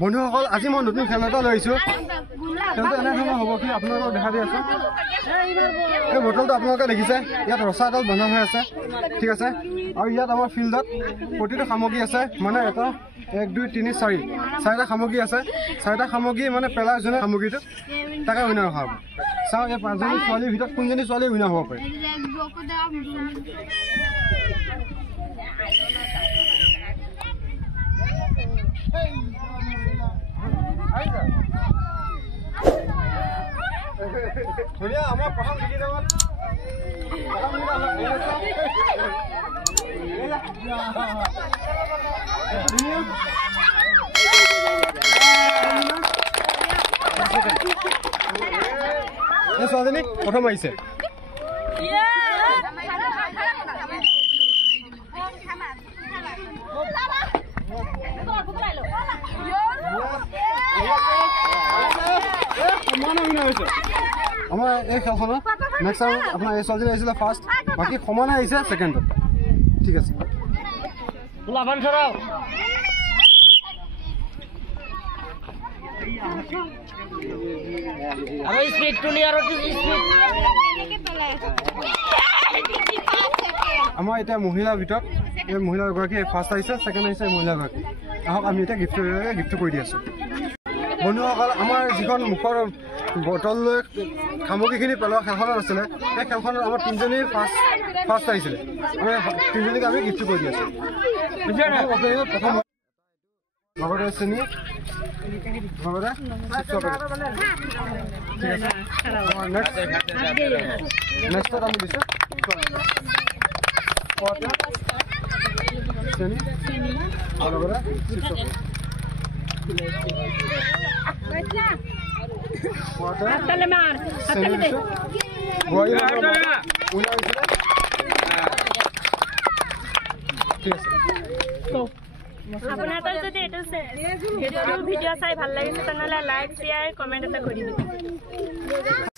বন্ধুসকল আজি মই নতুন খেল এটা লৈছোঁ খেলটো এনেধৰণৰ হ'ব কি আপোনালোকক দেখা দি আছোঁ এই বটলটো আপোনালোকে দেখিছে ইয়াত ৰচা এডাল বন্ধা হৈ আছে ঠিক আছে আৰু ইয়াত আমাৰ ফিল্ডত প্ৰতিটো সামগ্ৰী আছে মানে এটা 1 2 3 4 চাৰিটা সামগ্ৰী আছে চাৰিটা সামগ্ৰী মানে পেলাই যোনে সামগ্ৰীটো তাকে উইনাৰ হ'ব চাওঁ এই পাঁচজনী ছোৱালীৰ ভিতৰত কোনজনী ছোৱালী উইনাৰ হ'ব পাৰে ধুনীয়া আমাৰ প্ৰথম দেখি নামত এই ছোৱালীজনী প্ৰথম আহিছে আমাৰ এই খেলখনত নেক্সট টাইম আপোনাৰ এই ছোৱালীজনী আহিছিলে ফাৰ্ষ্ট বাকী সমানে আহিছে ছেকেণ্ডত ঠিক আছে আমাৰ এতিয়া মহিলাৰ ভিতৰত এই মহিলাগৰাকী ফাৰ্ষ্ট আহিছে ছেকেণ্ড আহিছে মহিলাগৰাকী আহক আমি এতিয়া গিফ্টটো কৰি দি আছোঁ বন্ধুসকল আমাৰ যিখন মুখৰ বটল লৈ সামগ্ৰীখিনি পেলোৱা খেলখনত আছিলে সেই খেলখনত আমাৰ তিনিজনী ফাৰ্ষ্ট আহিছিলে আমি তিনিজনীক আমি গিফ্ট কৰি দি আছোঁ প্ৰথম লগতে চেনি লগতে ঠিক আছে নেক্সটত আমি দিছোঁ চেনি লগতে আপোনাৰ যদি এইটো ভিডিঅ' চাই ভাল লাগিছে তেনেহ'লে লাইক শ্বেয়াৰ কমেণ্ট এটা কৰি দিব